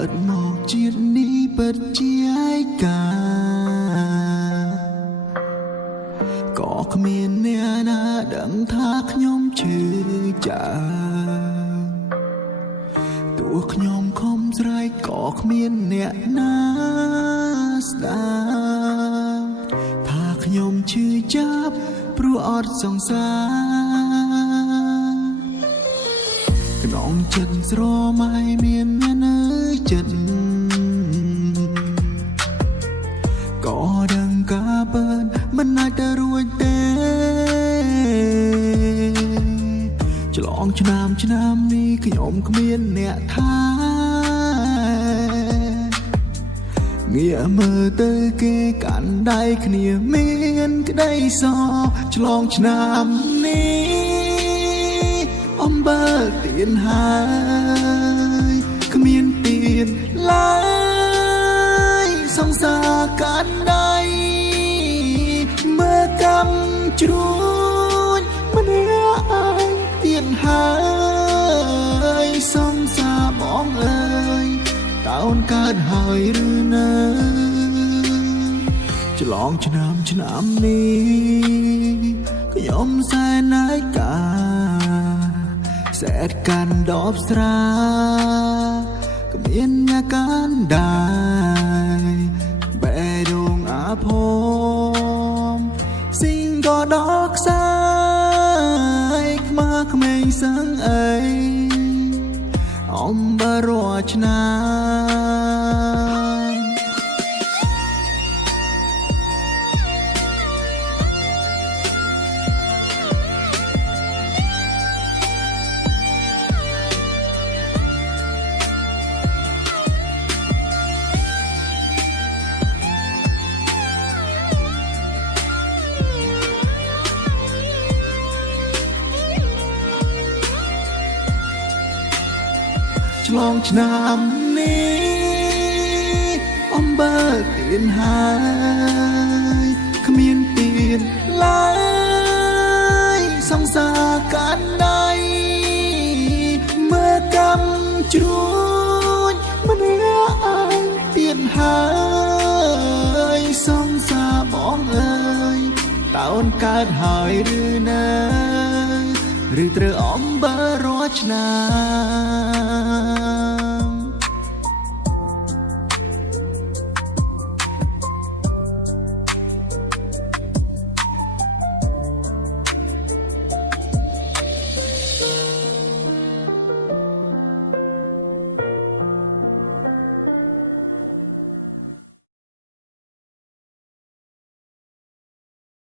កើតមកជាតិនេះពិតជាឯកាក៏គ្មានអ្នកណាដឹងថាខ្ញុំឈឺចាំទោះខ្ញុំខំស្រែកក៏គ្មានអ្នកណាស្ដាប់ថាខ្ញុំឈឺចាប់ព្រោះអត់សង្សារក្នុងចិត្តស្រមៃមានអ្នកនៅចិត្តក៏ដឹងការពិតមិនអាចទៅរួចទេឆ្លងឆ្នាំនេះខ្ញុំគ្មានអ្នកថាងាកមើលទៅគេកាន់ដៃគ្នាមានក្តីសោកឆ្លងឆ្នាំនេះអំបើទៀនហើយគ្មានទៀនឡើយសង្សារកាន់ដៃមើលកំជ្រួញម្នាក់ឯងទៀនហើយសង្សារបងអើយតើអូនកើតហើយឬនៅឆ្លងឆ្នាំនេះខ្ញុំសែនឯកាសែតកាន់ដបស្រាគ្មានអ្នកកាន់ដែរបេះដូងអាភ័ព្វស៊ីងក៏ដកខ្សែខ្មាស់ក្មេងសឹងអីអំបរឆ្នាំឆ្លងឆ្នាំនេះអំបើទៀនហើយគ្មានទៀនឡើយសង្សារកាន់ដៃមើលកំជ្រួញម្នាក់ឯងទៀនហើយសង្សារបងអើយតើអូនកើតហើយឬនៅឬត្រូវអំបើរាល់ឆ្នាំ